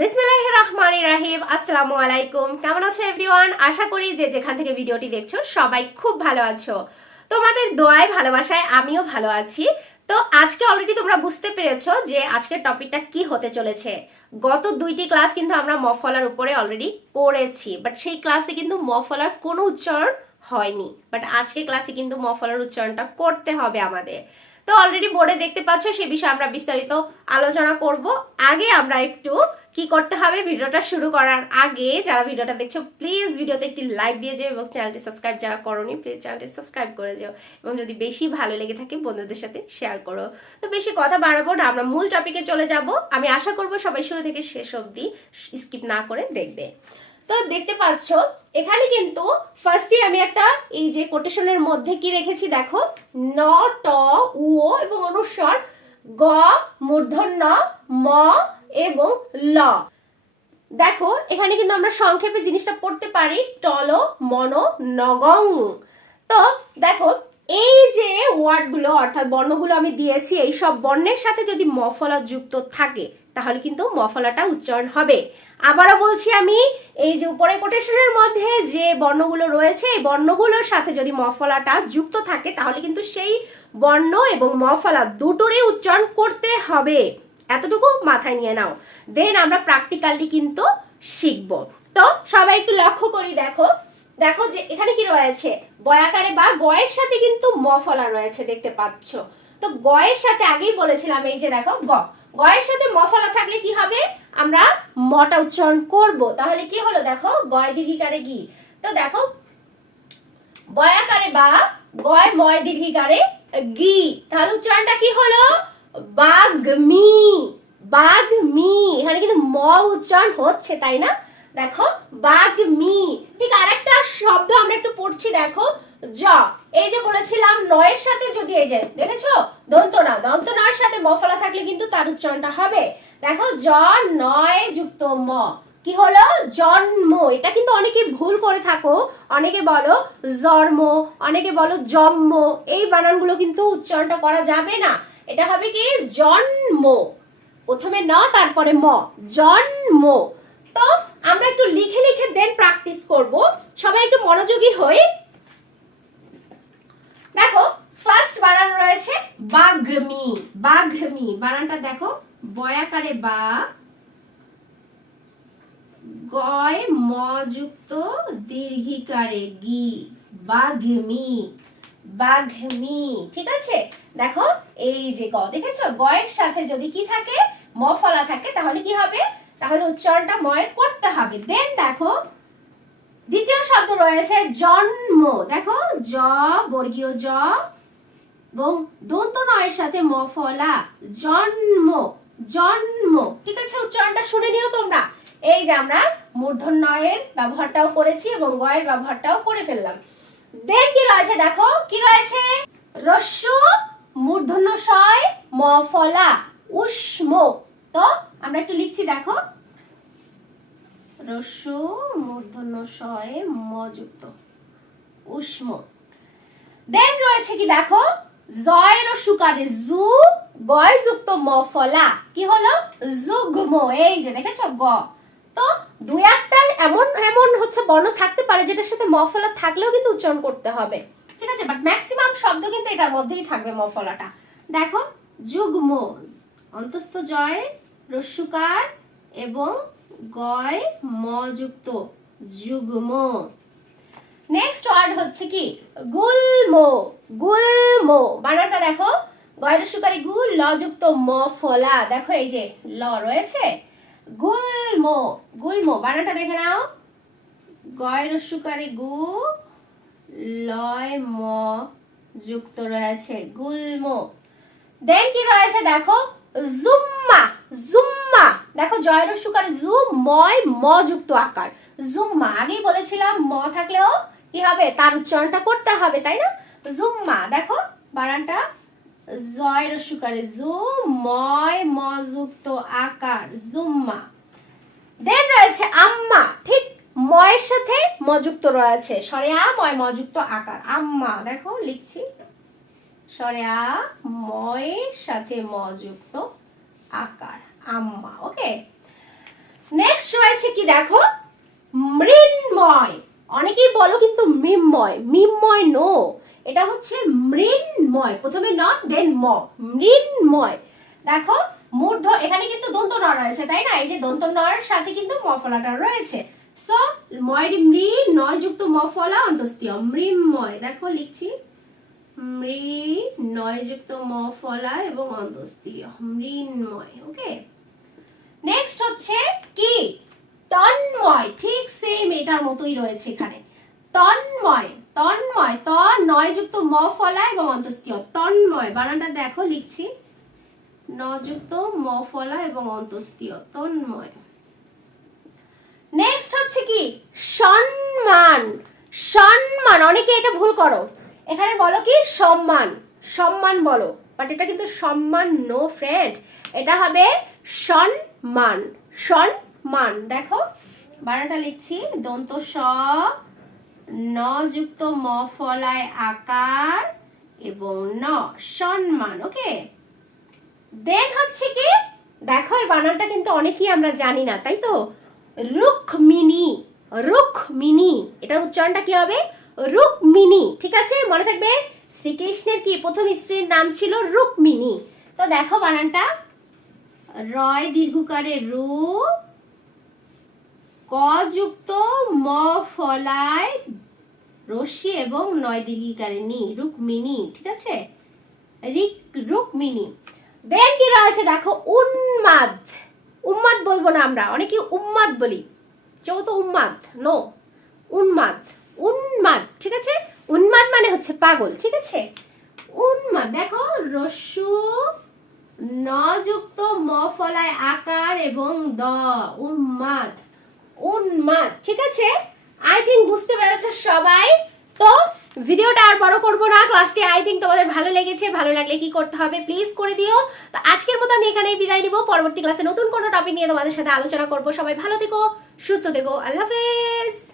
বিসমিল্লাহির রহমানির রহিম। আসসালামু আলাইকুম। কেমন আছো এভরিওয়ান? আশা করি যে যেখান থেকে ভিডিওটি দেখছো সবাই খুব ভালো আছো। তোমাদের দোয়ায় ভালোবাসায় আমিও ভালো আছি। তো আজকে অলরেডি তোমরা বুঝতে পেরেছো যে আজকের টপিকটা কি হতে চলেছে। গত দুইটি ক্লাস কিন্তু আমরা মফলার উপরে অলরেডি করেছি, বাট সেই ক্লাসে কিন্তু মফলার কোনো উচ্চারণ হয়নি। বাট আজকে ক্লাসে কিন্তু মফলার উচ্চারণটা করতে হবে আমাদের। তো অলরেডি বোর্ডে দেখতে পাচ্ছ, সে বিষয়ে আমরা বিস্তারিত আলোচনা করব। আগে আমরা একটু কি করতে হবে, ভিডিওটা শুরু করার আগে যারা ভিডিওটা দেখছো প্লিজ ভিডিওতে একটি লাইক দিয়ে যাও এবং চ্যানেলটি সাবস্ক্রাইব যারা করোনি প্লিজ চ্যানেলটি সাবস্ক্রাইব করে যাও এবং যদি বেশি ভালো লেগে থাকে বন্ধুদের সাথে শেয়ার করো। তো বেশি কথা বাড়াবো না, আমরা মূল টপিকে চলে যাব। আমি আশা করব সবাই শুরু থেকে শেষ অবধি স্কিপ না করে দেখবে। তো দেখতে পাচ্ছ এখানে কিন্তু ফার্স্টে আমি একটা এই যে কোটেশনের মধ্যে কি রেখেছি দেখো, ন ট উ এবং অনুস্বর গ মূর্ধন্য ম এবং ল। দেখো এখানে কিন্তু আমরা সংক্ষেপে জিনিসটা পড়তে পারি টল মন নগং। তো দেখো এই যে ওয়ার্ডগুলো অর্থাৎ বর্ণগুলো আমি দিয়েছি, এই সব বর্ণের সাথে যদি মফলা যুক্ত থাকে তাহলে কিন্তু মফলাটা উচ্চারণ হবে। আবারও বলছি আমি, এই যে উপরে কোটেশনের মধ্যে যে বর্ণগুলো রয়েছে এই বর্ণগুলোর সাথে যদি মফলাটা যুক্ত থাকে তাহলে কিন্তু সেই বর্ণ এবং মফলা দুটোরই উচ্চারণ করতে হবে। এতটুকু মাথায় নিয়ে নাও, দেন আমরা প্র্যাকটিক্যালি কিন্তু শিখবো। তো সবাই একটু লক্ষ্য করি, দেখো দেখো যে এখানে কি রয়েছে, বয়াকারে বা গয়ের সাথে কিন্তু মফলা রয়েছে দেখতে পাচ্ছ। তো গয়ের সাথে আগেই বলেছিলাম, এই যে দেখো গয়ের সাথে মফলা থাকলে কি হবে, আমরা মটা উচ্চারণ করব। তাহলে কি হলো দেখো, গয় দীর্ঘিকারে গি। তো দেখো বয়াকারে বা গয় ময় দীর্ঘিকারে গি, তাহলে উচ্চারণটা কি হলো বাগ্মি। বাগ্মি, এখানে কিন্তু ম উচ্চারণ হচ্ছে তাই না, দেখো বাগ্মি। ঠিক আরেকটা শব্দ আমরা একটু পড়ছি দেখো, জ। এই যে বলেছিলাম নয়ের সাথে যদি এই যে দেখেছো দন্ত নয়ের সাথে মফলা থাকলে কিন্তু তার উচ্চারণটা হবে। দেখো জ নয় যুক্ত ম, কি হলো জন্ম। এটা কিন্তু অনেকে ভুল করে থাকো, অনেকে বলো জন্ম, অনেকে বলো জন্ম। এই বানানগুলো কিন্তু উচ্চারণটা করা যাবে না, এটা হবে কি জন্ম, প্রথমে ন তারপরে ম, জন্ম। তো আমরা একটু লিখে লিখে দেন প্র্যাকটিস করব, সবাই একটু মনোযোগী হই। দেখো ফার্স্ট বানান রয়েছে বাগ্মি। বাগ্মি বানানটা দেখো, বয়াকারে বা গয় ম যুক্ত দীর্ঘিকারে গি, বাগ্মি বাঘমি। ঠিক আছে, দেখো এই যে গ দেখেছো, গয়ের সাথে যদি কি থাকে মফলা থাকে তাহলে কি হবে, তাহলে উচ্চারণটা ময়ের করতে হবে। দেন দেখো দ্বিতীয় শব্দ রয়েছে জন্ম। দেখো জ বর্গীয় জ এবং দন্ত নয়ের সাথে মফলা, জন্ম জন্ম। ঠিক আছে, উচ্চারণটা শুনে নিও তোমরা। এই যে আমরা মূর্ধন্যয়ের ব্যবহারটাও করেছি এবং গয়ের ব্যবহারটাও করে ফেললাম। দেন কি রয়েছে দেখো, কি রয়েছে রস্যু মূর্ধন্য শয় মফলা উষ্ম। তো আমরা একটু লিখছি দেখো, রস্যু মূর্ধন্য শয়ে ম যুক্ত উষ্ম। দেন রয়েছে কি দেখো, জয় রস্যুকারে জু গয় যুক্ত মফলা, কি হলো যুগ্ম। এই যে দেখেছো গ। তো দুই একটা এমন এমন হচ্ছে বর্ণ থাকতে পারে যেটার সাথে মফলা থাকলেও কিন্তু উচ্চারণ করতে হবে, ঠিক আছে, বাট ম্যাক্সিমাম শব্দ কিন্তু এটার মধ্যেই থাকবে মফলাটা। দেখো যুগ্ম, অন্তস্থ জয় রস্যুকার এবং গয় ম যুক্ত যুগ্ম। নেক্সট ওয়ার্ড হচ্ছে কি গুল্ম। গুল্ম বানানটা দেখো, গয় রস্যুকারে গু ল যুক্ত মফলা, দেখো এই যে ল রয়েছে, গুল্ম। গুল্ম বানানটা দেখে নাও, গয় রস্যুকারে গু লয় ম যুক্ত রয়েছে গুল্ম। দেন কি রয়েছে দেখো জুম্মা। জুম্মা দেখো জয় রস্যুকারে জু ময় ম যুক্ত আকার, জুম্মা। আগেই বলেছিলাম ম থাকলেও কি হবে তার উচ্চারণটা করতে হবে তাই না, জুম্মা। দেখো বানানটা জয় রস্যুকারে জু ময় ম যুক্ত আকার, জুম্মা। দেন রয়েছে আম্মা, ঠিক ময়ের সাথে মযুক্ত রয়েছে, স্বরে আ ময় মযুক্ত আকার, আম্মা। দেখো লিখছি স্বরে আ ময়ের সাথে মযুক্ত আকার, আম্মা। ওকে, রয়েছে কি দেখো, মৃন্ময়। অনেকেই বলো কিন্তু মিমময়, মিমময় নো, এটা হচ্ছে মৃন্ময়, প্রথমে ন দেন ম, মৃন্ময়। দেখো মূর্ধ, এখানে কিন্তু দন্ত ন রয়েছে তাই না, এই যে দন্ত নর সাথে কিন্তু ম ফলাটা রয়েছে। সো ময় মৃ, নয় যুক্ত ম ফলা অন্তস্তীয়, মৃন্ময়। দেখো লিখছি মৃ, নয় যুক্ত ম ফলা এবং অন্তস্তীয়, মৃন্ময়। ওকে, নেক্সট হচ্ছে কি তন্ময়, ঠিক সেম এটার মতোই রয়েছে এখানে, তন্ময়। তন্ময়, ত নয় যুক্ত ম ফলা এবং অন্তস্তীয়, তন্ময়। বানানটা দেখো লিখছি ন যুক্ত ম ফলা এবং অন্তস্তীয়, তন্ময়। নেক্সট হচ্ছে কি সম্মান, সম্মান। অনেকে এটা ভুল করো, এখানে বলো কি সম্মান, সম্মান বলো, বাট এটা কিন্তু সম্মান নো ফ্রেন্ড, এটা হবে সম্মান, সম্মান। দেখো বানানটা লিখছি দন্ত স, ন যুক্ত ম ফলায় আকার এবং ন, সম্মান। ওকে, দেন হচ্ছে কি দেখো এই বানানটা কিন্তু অনেকেই আমরা জানি না তাই তো, রুক্মিণী, রুক্মিণী, এটার উচ্চারণটা কি হবে রুক্মিণী, ঠিক আছে মনে থাকবে। শ্রীকৃষ্ণের কি প্রথম স্ত্রীর নাম ছিল রুক্মিণী। তো দেখো বানানটা রয় দীর্ঘকারে রু, ক যুক্ত ম ফলায় রশ্মি এবং নয় দীর্ঘিকারে নি, রুক্মিণী, ঠিক আছে রুক্মিণী। দেন কি রয়েছে দেখো উন্মাদ, উন্মাদ বলবো না আমরা, অনেকে উন্মাদ বলি, যেহেতু উন্মাদ নো, উন্মাদ, উন্মাদ, ঠিক আছে। উন্মাদ মানে হচ্ছে পাগল, ঠিক আছে, উন্মাদ। দেখো রস্যু ন যুক্ত ম ফলায় আকার এবং দ, উন্মাদ, উন্মাদ, ঠিক আছে। আই থিঙ্ক বুঝতে পেরেছো সবাই। তো ভিডিওটা আর বড় করবো না, ক্লাসটি আই থিঙ্ক তোমাদের ভালো লেগেছে, ভালো লাগলে কি করতে হবে প্লিজ করে দিও। তো আজকের মতো আমি এখানেই বিদায় নিব, পরবর্তী ক্লাসে নতুন কোনো টপিক নিয়ে তোমাদের সাথে আলোচনা করব। সবাই ভালো থেকো, সুস্থ থেকো, আল্লাহ হাফেজ।